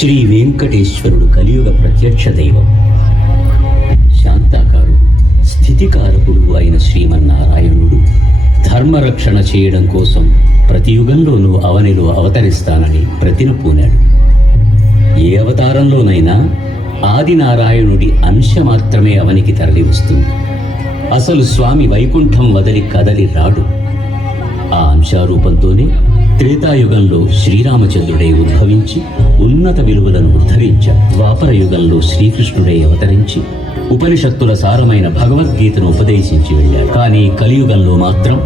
శ్రీ వెంకటేశ్వరుడు కలియుగ ప్రత్యక్ష దైవం. శాంతాకారుడు, స్థితికారకుడు అయిన శ్రీమన్నారాయణుడు ధర్మరక్షణ చేయడం కోసం ప్రతి యుగంలోనూ అవనిలో అవతరిస్తానని ప్రతిన పూనాడు. ఏ అవతారంలోనైనా ఆదినారాయణుడి అంశ మాత్రమే అవనికి తరలి వస్తుంది. అసలు స్వామి వైకుంఠం వదిలి కదలి రాడు. ఆ అంశారూపంతోనే త్రేతాయుగంలో శ్రీరామచంద్రుడై ఉద్భవించి ఉన్నత విలువలను ఉద్ధరించాడు. ద్వాపర యుగంలో శ్రీకృష్ణుడై అవతరించి ఉపనిషత్తుల సారమైన భగవద్గీతను ఉపదేశించి వెళ్ళాడు. కానీ కలియుగంలో మాత్రం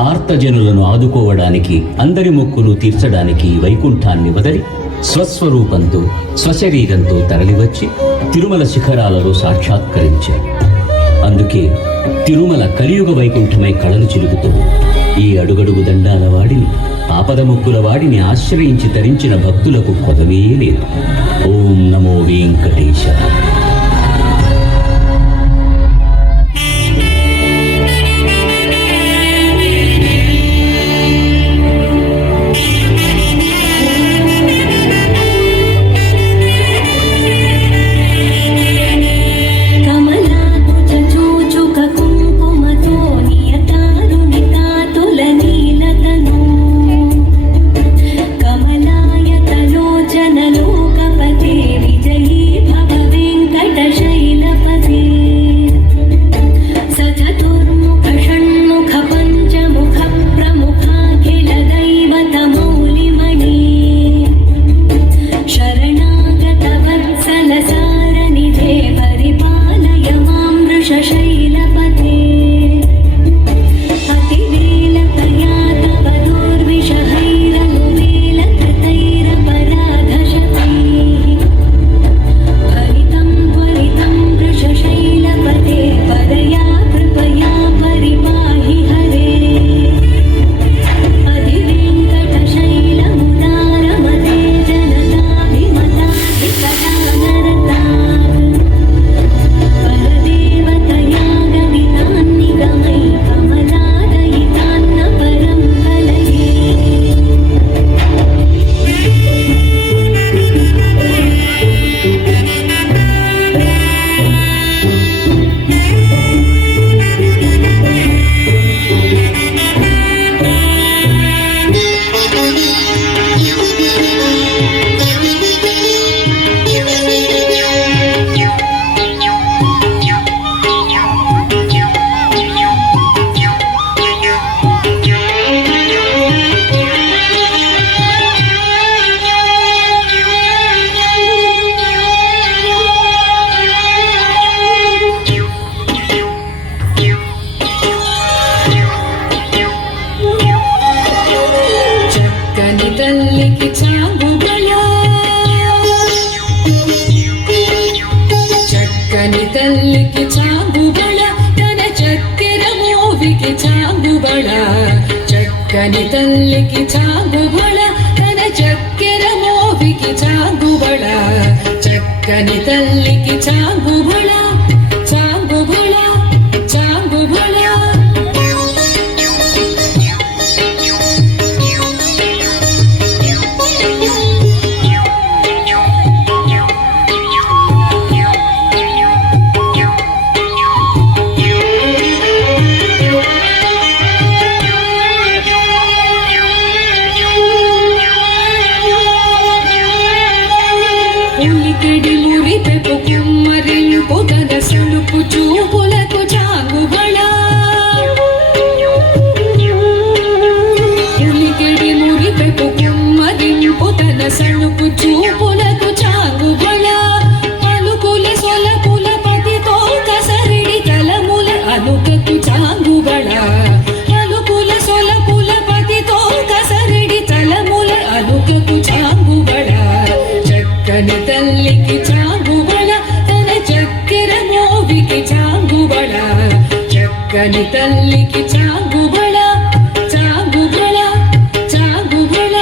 ఆర్తజనులను ఆదుకోవడానికి, అందరి మొక్కులు తీర్చడానికి వైకుంఠాన్ని వదిలి స్వస్వరూపంతో, స్వశరీరంతో తరలివచ్చి తిరుమల శిఖరాలలో సాక్షాత్కరించాడు. అందుకే తిరుమల కలియుగ వైకుంఠమై కళలు చిలుకుతూ ఈ అడుగడుగు దండాల వాడిని, ఆపద మొక్కుల వాడిని ఆశ్రయించి తరించిన భక్తులకు కొదవే లేదు. ఓం నమో వెంకటేశ. చక్కని తల్లికి చాంగుబళ, తన చక్కెర మోవికి చాంగుబళ. చక్కని తల్లికి చాంగుబళ, చాంగుబళ, చాంగుబళ. ఉలికిడి మురిపెపు కుమ్మరింపు తన సలుపు చూపులకు చాంగుబళ. ఉలికిడి మురిపెపు కుమ్మరింపు తన సలుపు చూపులకు చాంగుబళ. అలుకుల సొలపుల పతితో కసరిడి తలముల అనుకకు చాంగుబళ. అలుకుల సొలపుల పతితో కసరిడి తలముల అనుకకు చాంగుబళ. చక్కని తల్లికి చాంగుబళ, తన చక్కెర మోవికి చాంగుబళ. చక్కని తల్లికి చాంగుబళ, చాంగుబళ, చాంగుబళ.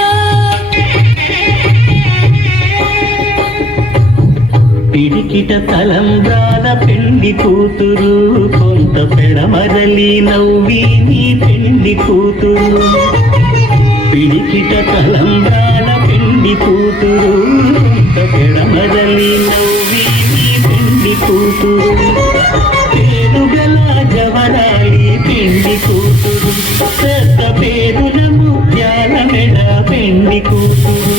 పిడికిట తలంబ్రాల పెండి కూతురు, కొంత పెడమరలి నవ్వి నీ పెండి కూతురు. పిడికిట తలంబ్రాల పెండి కూతురు, కొంత కూతురు పేరుగల జవరాలి పెండి కూతురు పెద్ద పేరున ముత్యాల మెడ పెండి కూతురు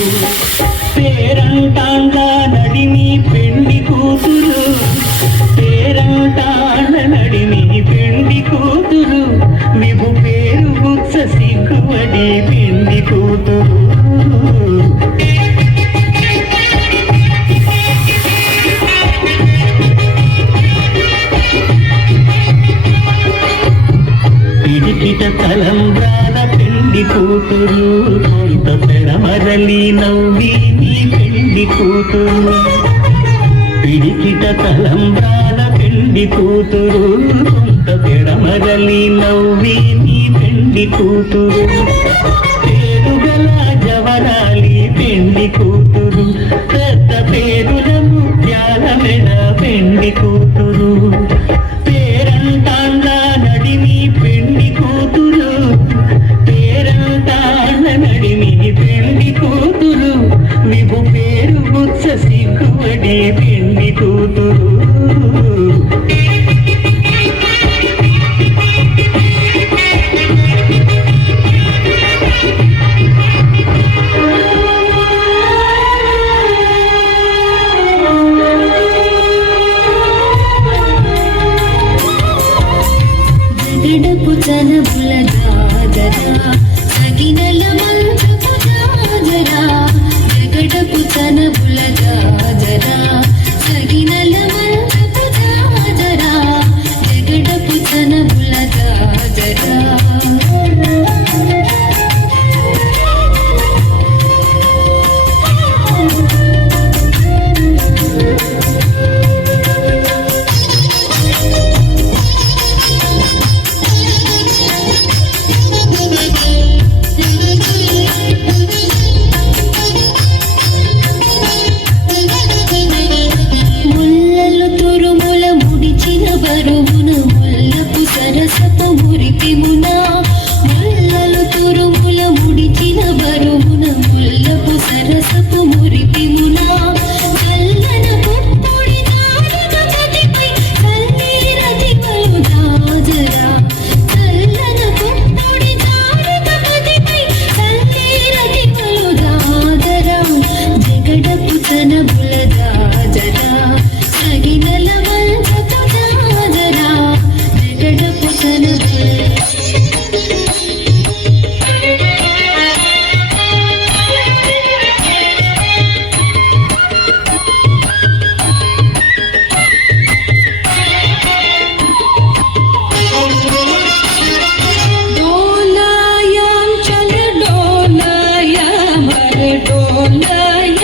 పేరంటాండ నడిమి పెండి కూతురు పేరంటాండ నడిమి పెండి కూతురు విభు పేరు గుత్స సిగ్గువడి పెండి కూతురు పిడికిట తలంబ్రాల పెండి కూతురు కొంత పెడమరలి నవ్వి నీ పెండి కూతురు పిడికిట తలంబ్రాల పెండి కూతురు కొంత పెడమరలి నవ్వి నీ పెండి కూతురు పేరుగల జవరాలి పెండి కూతురు పెద్ద పేరుల ముత్యాల మెడ పెండి కూతురు పేరంటాండ నడిమి పెండి కూతురు పేరంటాండ నడిమి పెండి కూతురు విభు పేరు గుత్స సిగ్గువడి పెండి కూతురు జగడపు తనబుల దాదరా సగినల మంచపు దాదరా జగడపు తనబుల దాదరా సగినల మంచపు దాదరా జగడపు తనబుల దాదరా బరువున ముల్లపు సరసపు మురిపిమున ముల్లలు తురుముల ముడిచిన బరువున ముల్లపు సరసపు మురిపిమున చల్లన పుప్పొడి నాలుగపతిపై కన్నీరతిమలు దాజరా చల్లన పుప్పొడి నాలుగపతిపై కన్నీరతిమలు దాజరా జగడపు తనబుల దాజరా సగినల మంచపు దాదరా జగడపు తనబుల डोलायां चल डोलायां हर डोलायां